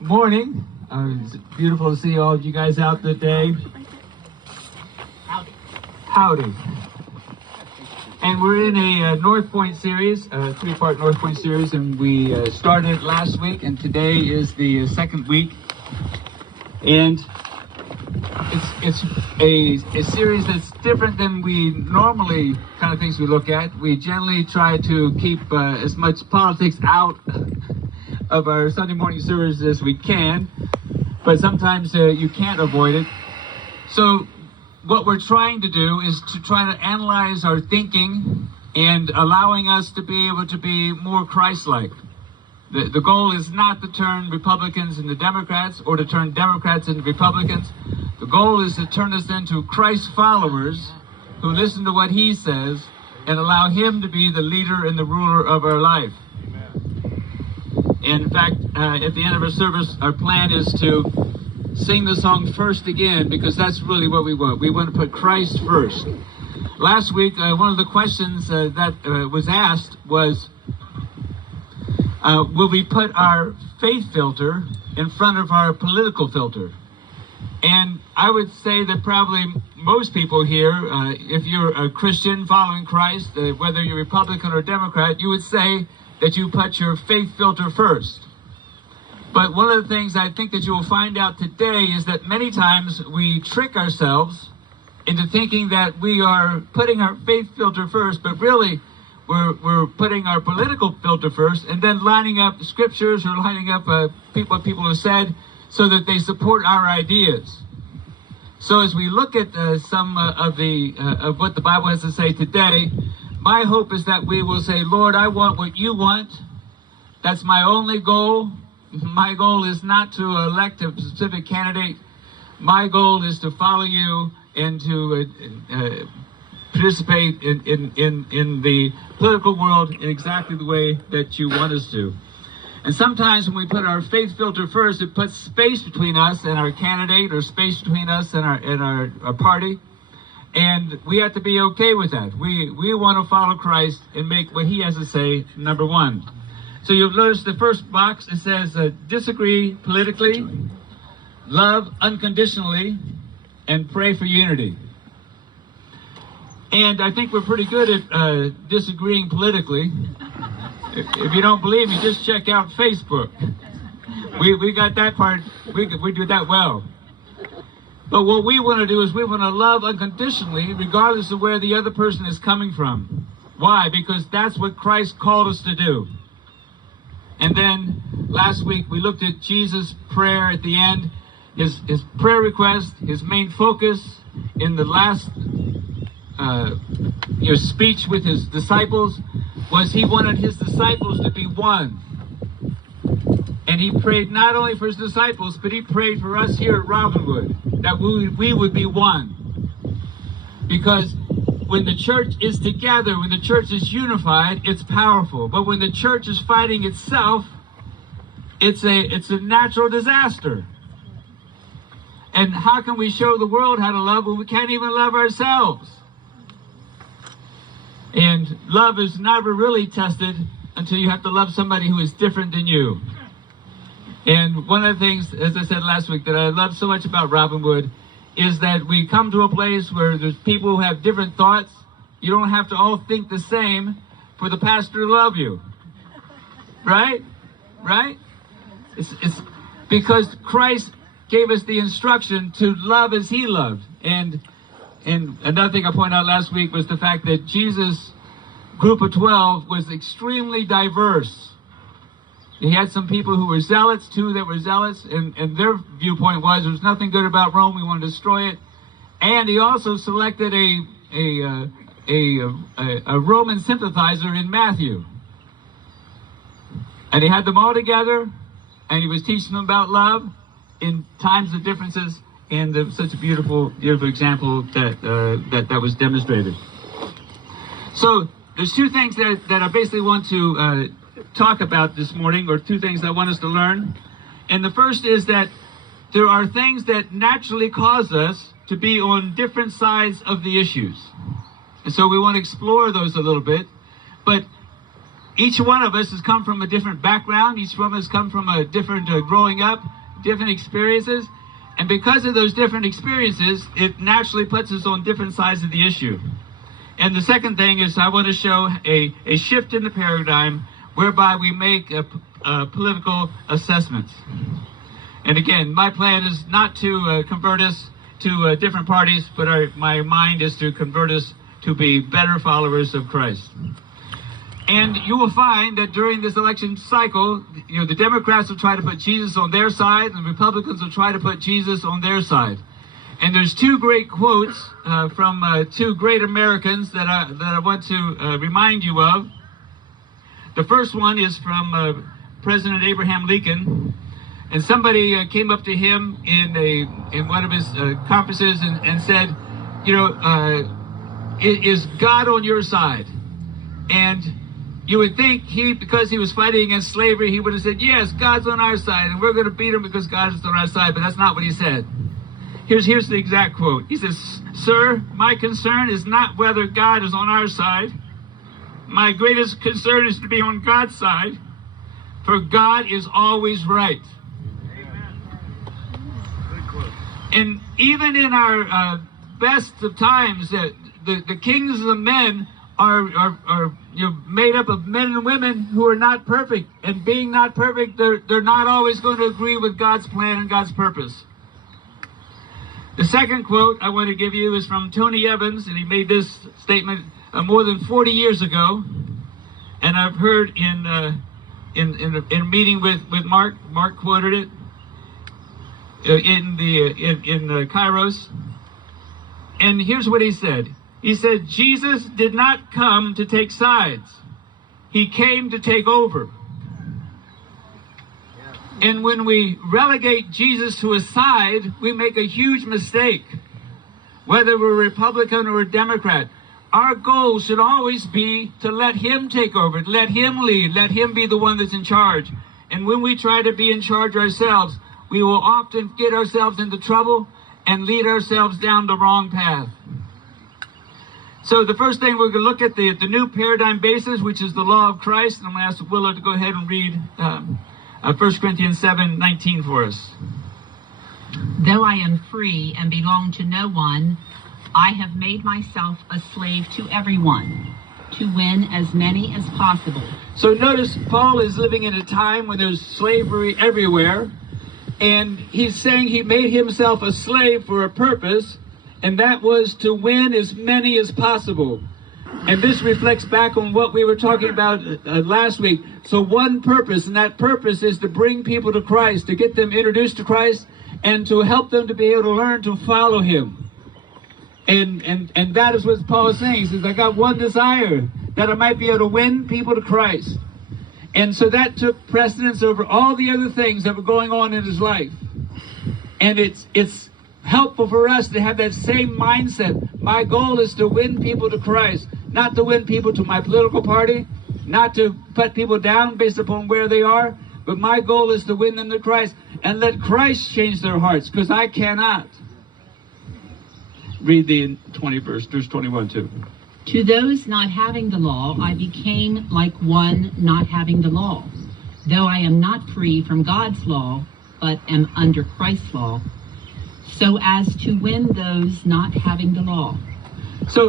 Morning. It's beautiful to see all of you guys out today. Howdy. And we're in a North Point series, a three-part North Point series, and we started last week, and today is the second week. And it's a series that's different than we normally kind of things we look at. We generally try to keep as much politics out of our Sunday morning service as we can, but sometimes you can't avoid it. So what we're trying to do is to try to analyze our thinking and allowing us to be able to be more Christ-like. The goal is not to turn Republicans into Democrats or to turn Democrats into Republicans. The goal is to turn us into Christ followers who listen to what he says and allow him to be the leader and the ruler of our life. And in fact, at the end of our service, our plan is to sing the song First Again, because that's really what we want. We want to put Christ first. Last week, one of the questions that was asked was, will we put our faith filter in front of our political filter? And I would say that probably most people here, if you're a Christian following Christ, whether you're Republican or Democrat, you would say that you put your faith filter first. But one of the things I think that you will find out today is that many times we trick ourselves into thinking that we are putting our faith filter first, but really we're putting our political filter first and then lining up scriptures or lining up what people have said so that they support our ideas. So as we look at some of what the Bible has to say today, my hope is that we will say, Lord, I want what you want. That's my only goal. My goal is not to elect a specific candidate. My goal is to follow you and to participate in the political world in exactly the way that you want us to. And sometimes when we put our faith filter first, it puts space between us and our candidate, or space between us and our party. And we have to be okay with that. We want to follow Christ and make what he has to say number one. So you'll notice the first box, it says disagree politically, love unconditionally, and pray for unity. And I think we're pretty good at disagreeing politically. If you don't believe me, just check out Facebook. We got that part, we do that well. But what we want to do is we want to love unconditionally, regardless of where the other person is coming from. Why? Because that's what Christ called us to do. And then last week we looked at Jesus' prayer at the end, his prayer request, his main focus in the last speech with his disciples was he wanted his disciples to be one. And he prayed not only for his disciples, but he prayed for us here at Robinwood, that we would be one. Because when the church is together, when the church is unified, it's powerful. But when the church is fighting itself, it's a natural disaster. And how can we show the world how to love when we can't even love ourselves? And love is never really tested until you have to love somebody who is different than you. And one of the things, as I said last week, that I love so much about Robinwood is that we come to a place where there's people who have different thoughts. You don't have to all think the same for the pastor to love you. Right? Right? It's because Christ gave us the instruction to love as he loved. And another thing I pointed out last week was the fact that Jesus' group of 12 was extremely diverse. He had some people who were zealots, two that were zealots, and their viewpoint was there was nothing good about Rome, we want to destroy it. And he also selected a Roman sympathizer in Matthew. And he had them all together, and he was teaching them about love in times of differences, and such a beautiful example that was demonstrated. So there's two things that I basically want to talk about this morning, or two things I want us to learn. And the first is that there are things that naturally cause us to be on different sides of the issues. And so we want to explore those a little bit. But each one of us has come from a different background. Each one of us come from a different growing up, different experiences. And because of those different experiences, it naturally puts us on different sides of the issue. And the second thing is I want to show a shift in the paradigm whereby we make political assessments. And again, my plan is not to convert us to different parties, but my mind is to convert us to be better followers of Christ. And you will find that during this election cycle, the Democrats will try to put Jesus on their side, and the Republicans will try to put Jesus on their side. And there's two great quotes from two great Americans that I want to remind you of. The first one is from President Abraham Lincoln, and somebody came up to him in one of his conferences and said, is God on your side? And you would think because he was fighting against slavery, he would have said, yes, God's on our side, and we're going to beat him because God is on our side. But that's not what he said. Here's the exact quote. He says, "Sir, my concern is not whether God is on our side. My greatest concern is to be on God's side, for God is always right." And even in our best of times, the kings of men are made up of men and women who are not perfect. And being not perfect, they're not always going to agree with God's plan and God's purpose. The second quote I want to give you is from Tony Evans, and he made this statement more than 40 years ago. And I've heard in a meeting with Mark quoted it in Kairos. And here's what he said. He said, Jesus did not come to take sides. He came to take over. And when we relegate Jesus to a side, we make a huge mistake. Whether we're a Republican or a Democrat, our goal should always be to let him take over, let him lead, let him be the one that's in charge. And when we try to be in charge ourselves, we will often get ourselves into trouble and lead ourselves down the wrong path. So the first thing, we're going to look at the new paradigm basis, which is the law of Christ. And I'm going to ask Willa to go ahead and read 1 Corinthians 7:19 for us. Though I am free and belong to no one, I have made myself a slave to everyone, to win as many as possible. So notice Paul is living in a time when there's slavery everywhere. And he's saying he made himself a slave for a purpose, and that was to win as many as possible. And this reflects back on what we were talking about last week. So one purpose, and that purpose is to bring people to Christ, to get them introduced to Christ, and to help them to be able to learn to follow him. And that is what Paul is saying. He says, I got one desire, that I might be able to win people to Christ. And so that took precedence over all the other things that were going on in his life. And it's helpful for us to have that same mindset. My goal is to win people to Christ, not to win people to my political party, not to put people down based upon where they are, but my goal is to win them to Christ and let Christ change their hearts, because I cannot. Read the 20 verse 21 too. To those not having the law, I became like one not having the law, though I am not free from God's law, but am under Christ's law, so as to win those not having the law.